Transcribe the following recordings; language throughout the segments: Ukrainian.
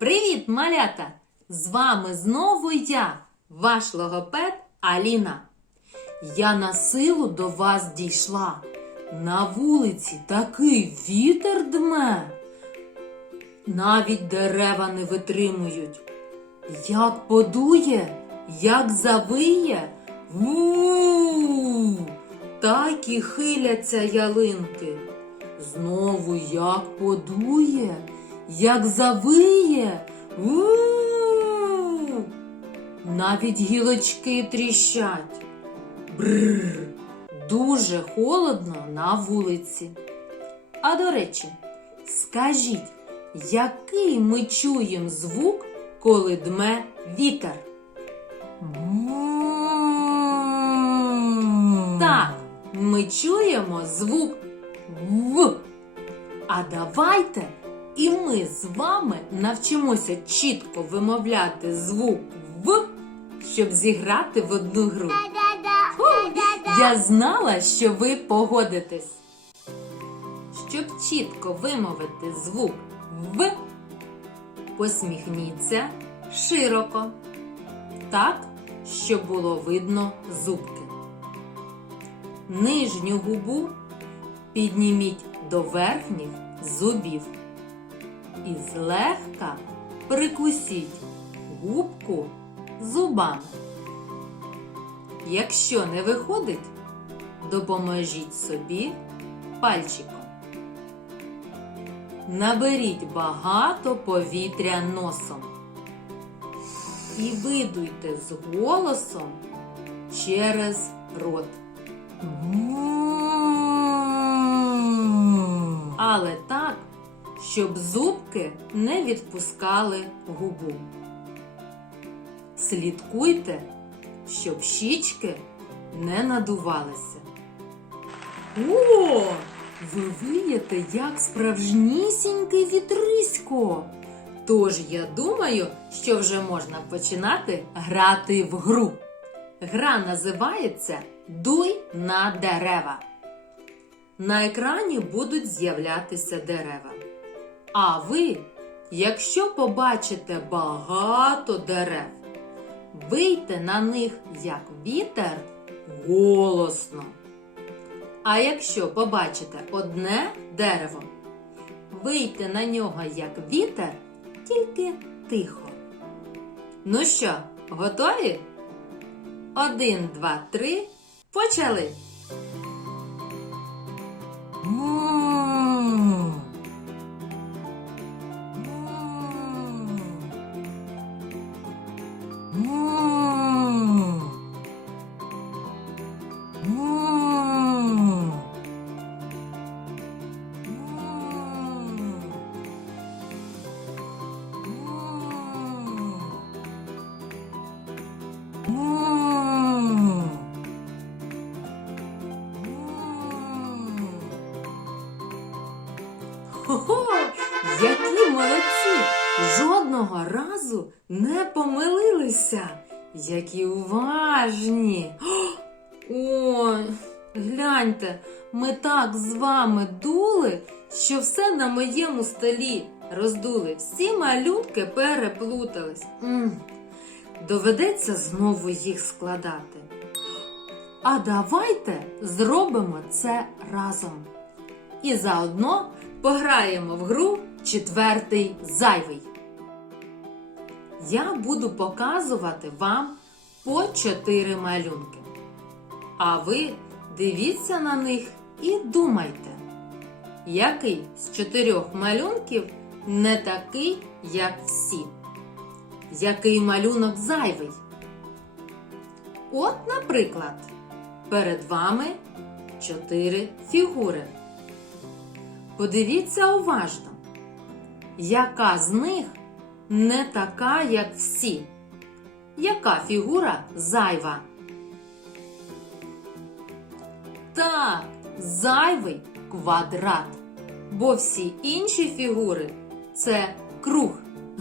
Привіт, малята! З вами знову я, ваш логопед Аліна. Я на силу до вас дійшла. На вулиці такий вітер дме. Навіть дерева не витримують. Як подує, як завиє, ву, так і хиляться ялинки. Знову як подує, як завиє, ву, навіть гілочки тріщать. Бррр, дуже холодно на вулиці. А до речі, скажіть, який ми чуємо звук, коли дме вітер? Так, ми чуємо звук В. А давайте ми з вами навчимося чітко вимовляти звук В, щоб зіграти в одну гру. Я знала, що ви погодитесь. Щоб чітко вимовити звук В, посміхніться широко, так, щоб було видно зубки. Нижню губу підніміть до верхніх зубів і злегка прикусіть губку зубами. Якщо не виходить, допоможіть собі пальчиком. Наберіть багато повітря носом і видуйте з голосом через рот. Щоб зубки не відпускали губу. Слідкуйте, щоб щічки не надувалися. О! Ви виєте, як справжнісінький вітрисько. Тож я думаю, що вже можна починати грати в гру. Гра називається Дуй на дерева. На екрані будуть з'являтися дерева. А ви, якщо побачите багато дерев, вийте на них як вітер голосно. А якщо побачите одне дерево, вийте на нього як вітер, тільки тихо. Ну що, готові? Один, два, три. Почали! Хо-хо! Які молодці! Жодного разу не помилилися. Які уважні. Ой, гляньте, ми так з вами дули, що все на моєму столі роздули. Всі малюнки переплутались. Доведеться знову їх складати. А давайте зробимо це разом. І заодно пограємо в гру четвертий зайвий. Я буду показувати вам по чотири малюнки. А ви дивіться на них і думайте, який з чотирьох малюнків не такий, як всі. Який малюнок зайвий? От, наприклад, перед вами чотири фігури. Подивіться уважно, яка з них не така, як всі. Яка фігура зайва? Так, зайвий квадрат. Бо всі інші фігури це круг.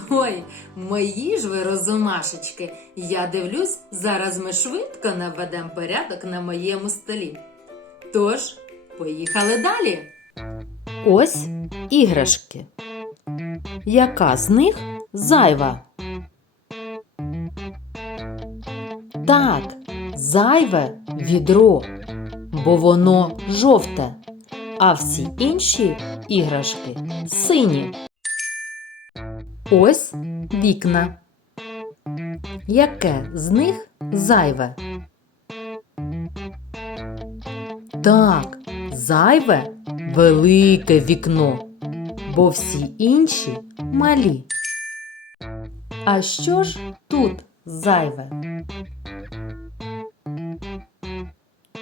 Ой, мої ж ви розумашечки. Я дивлюсь, зараз ми швидко наведемо порядок на моєму столі. Тож, поїхали далі. Ось іграшки. Яка з них зайва? Так, зайве відро, бо воно жовте, а всі інші іграшки сині. Ось вікна. Яке з них зайве? Так, зайве велике вікно, бо всі інші малі. А що ж тут зайве?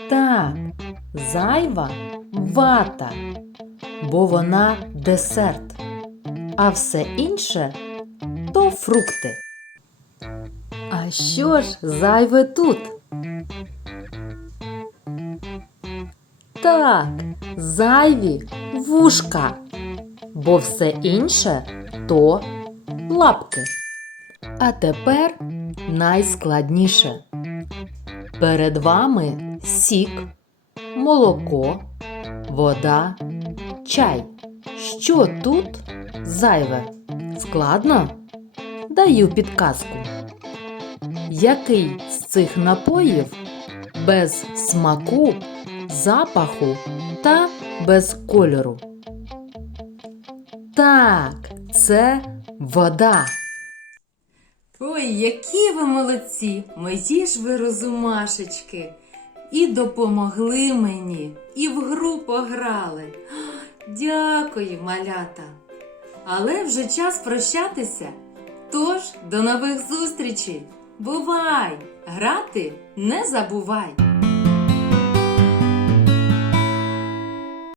Так, зайва вата, бо вона десерт, а все інше то фрукти. А що ж зайве тут? Так, зайві вушка, бо все інше то лапки. А тепер найскладніше. Перед вами сік, молоко, вода, чай. Що тут зайве? Складно? Даю підказку. Який з цих напоїв без смаку, запаху та без кольору? Так, це вода. Ой, які ви молодці, мої ж ви розумашечки. І допомогли мені, і в гру пограли. Дякую, малята. Але вже час прощатися. Тож, до нових зустрічей. Бувай! Грати не забувай!